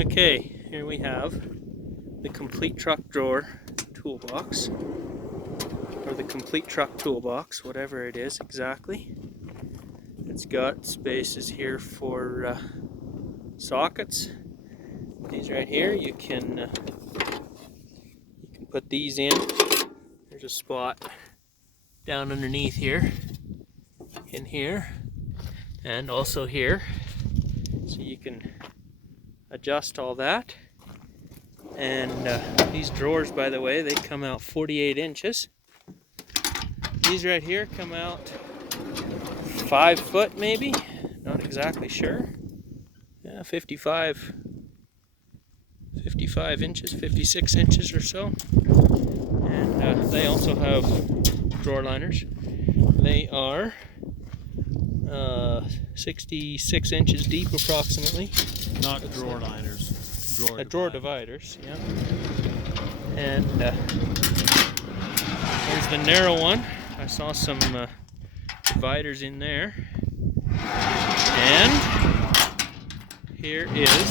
Okay, here we have the complete truck drawer toolbox, or the complete truck toolbox, whatever it is exactly. It's got spaces here for sockets. These right here, you can put these in. There's a spot down underneath here, in here, and also here, so you can adjust all that. And these drawers, by the way, they come out 48 inches. These right here come out 5 foot maybe, not exactly sure. Yeah, 55 inches, 56 inches or so. And they also have drawer liners. They are 66 inches deep approximately. Not drawer liners. Drawer dividers, yeah. And here's the narrow one. I saw some dividers in there. And here is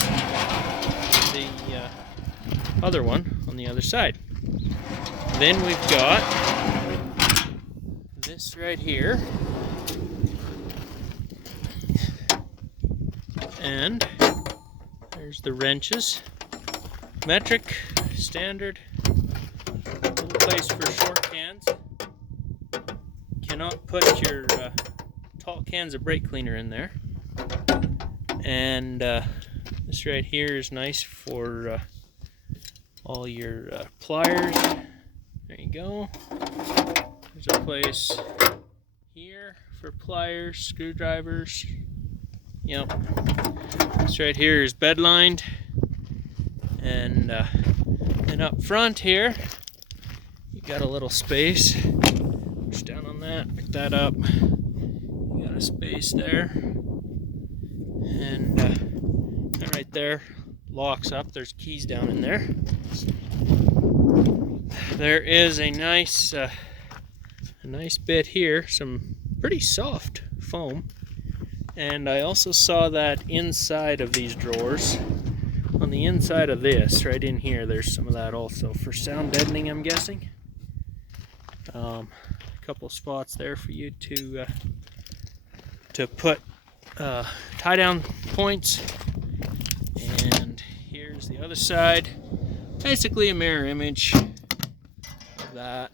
the other one on the other side. Then we've got this right here. And there's the wrenches. Metric, standard, little place for short cans. Cannot put your tall cans of brake cleaner in there. And this right here is nice for all your pliers. There you go. There's a place here for pliers, screwdrivers. Yep. This right here is bed lined. And then up front here, you got a little space. Push down on that, pick that up. You got a space there. And that right there locks up. There's keys down in there. There is a nice bit here, some pretty soft foam. And I also saw that inside of these drawers, on the inside of this, right in here, there's some of that also for sound deadening, I'm guessing. A couple spots there for you to put tie down points. And here's the other side, basically a mirror image of that.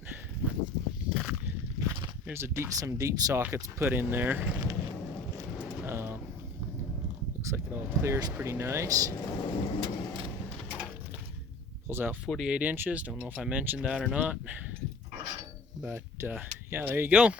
There's some deep sockets put in there. Looks like it all clears pretty nice. Pulls out 48 inches. Don't know if I mentioned that or not. But yeah, there you go.